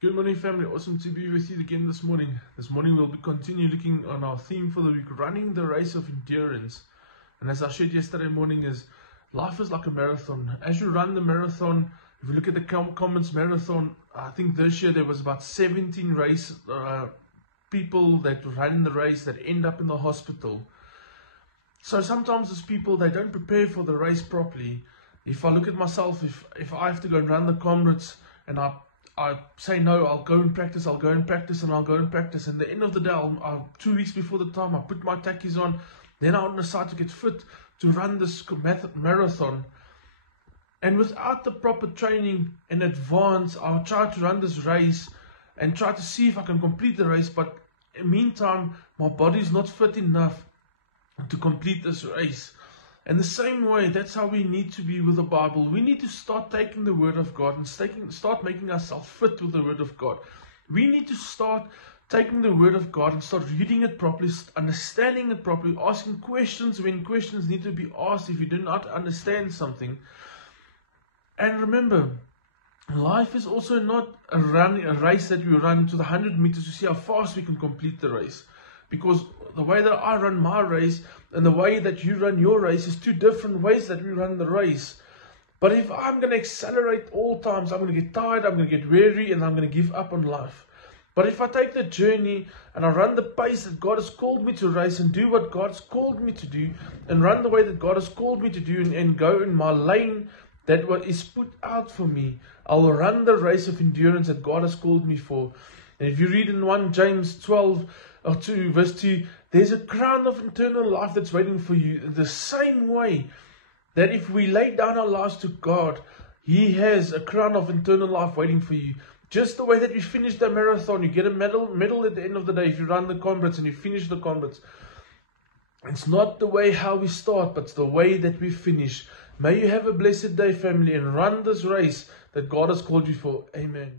Good morning, family. Awesome to be with you again this morning. This morning we'll continue looking on our theme for the week, running the race of endurance. And as I shared yesterday morning, is life is like a marathon. As you run the marathon, if you look at the Commons Marathon, I think this year there was about 17 people that ran the race that end up in the hospital. So sometimes as people, they don't prepare for the race properly. If I look at myself, if I have to go and run the Comrades and I say no, I'll go and practice, and at the end of the day, 2 weeks before the time, I put my tackies on, then I'll decide to get fit to run this marathon. And without the proper training in advance, I'll try to run this race and try to see if I can complete the race, but in the meantime, my body's not fit enough to complete this race. And the same way, that's how we need to be with the Bible. We need to start taking the Word of God and start making ourselves fit with the Word of God. We need to start taking the Word of God and start reading it properly, understanding it properly, asking questions when questions need to be asked if you do not understand something. And remember, life is also not a race that we run to the 100 meters to see how fast we can complete the race. Because the way that I run my race and the way that you run your race is two different ways that we run the race. But if I'm going to accelerate all times, I'm going to get tired, I'm going to get weary, and I'm going to give up on life. But if I take the journey and I run the pace that God has called me to race and do what God's called me to do and run the way that God has called me to do and go in my lane that what is put out for me, I will run the race of endurance that God has called me for. And if you read in 1 James 2 verse 2, there's a crown of eternal life that's waiting for you. The same way that if we lay down our lives to God, He has a crown of eternal life waiting for you. Just the way that you finish the marathon, you get a medal at the end of the day if you run the Comrades and you finish the Comrades. It's not the way how we start, but it's the way that we finish. May you have a blessed day, family, and run this race that God has called you for. Amen.